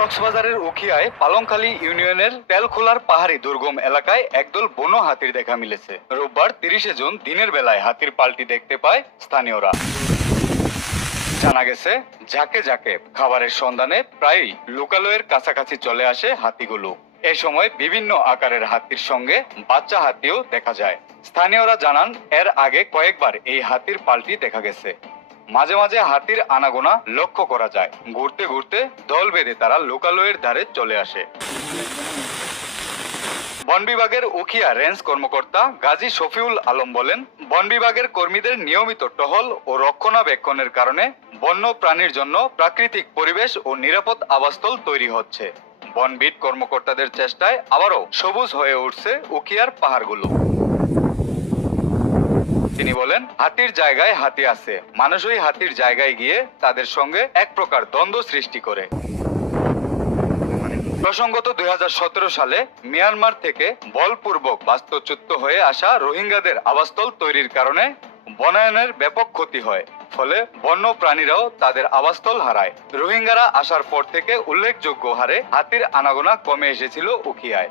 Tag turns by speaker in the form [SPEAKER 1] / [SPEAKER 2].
[SPEAKER 1] কক্সবাজারের উখিয়ায় পালংখালী ইউনিয়নের তেলখোলার পাহাড়ি দুর্গম এলাকায় একদল বন্য হাতির দেখা মিলেছে। রোববার তিরিশে জুন দিনের বেলায় হাতির পাল্টি দেখতে পায় স্থানীয়রা। জানা গেছে, ঝাঁকে ঝাঁকে খাবারের সন্ধানে প্রায়ই লোকালয়ের কাছাকাছি চলে আসে হাতিগুলো। এ সময় বিভিন্ন আকারের হাতির সঙ্গে বাচ্চা হাতিও দেখা যায়। স্থানীয়রা জানান, এর আগে কয়েকবার এই হাতির পাল্টি দেখা গেছে। মাঝে মাঝে হাতির আনাগোনা লক্ষ্য করা যায়। ঘুরতে ঘুরতে দল বেঁধে তারা লোকালয়ের ধারে চলে আসে। বন বিভাগের উখিয়া রেঞ্জ কর্মকর্তা গাজী শফিউল আলম বলেন, বন বিভাগের কর্মীদের নিয়মিত টহল ও রক্ষণাবেক্ষণের কারণে বন্য প্রাণীর জন্য প্রাকৃতিক পরিবেশ ও নিরাপদ আবাসস্থল তৈরি হচ্ছে। বনবিট কর্মকর্তাদের চেষ্টায় আবারও সবুজ হয়ে উঠছে উখিয়ার পাহাড়গুলো। তিনি বলেন, হাতির জায়গায় হাতি আছে। মানুষই হাতির জায়গায় গিয়ে তাদের সঙ্গে এক প্রকার দ্বন্দ্ব সৃষ্টি করে। প্রসঙ্গত দুই সালে মিয়ানমার থেকে বলপূর্বক বাস্তুচ্যুত হয়ে আসা রোহিঙ্গাদের আবাসস্থল তৈরির কারণে বনায়নের ব্যাপক ক্ষতি হয়। ফলে বন্য প্রাণীরাও তাদের আবাসস্থল হারায়। রোহিঙ্গারা আসার পর থেকে উল্লেখযোগ্য হারে হাতির আনাগোনা কমে এসেছিল উখিয়ায়।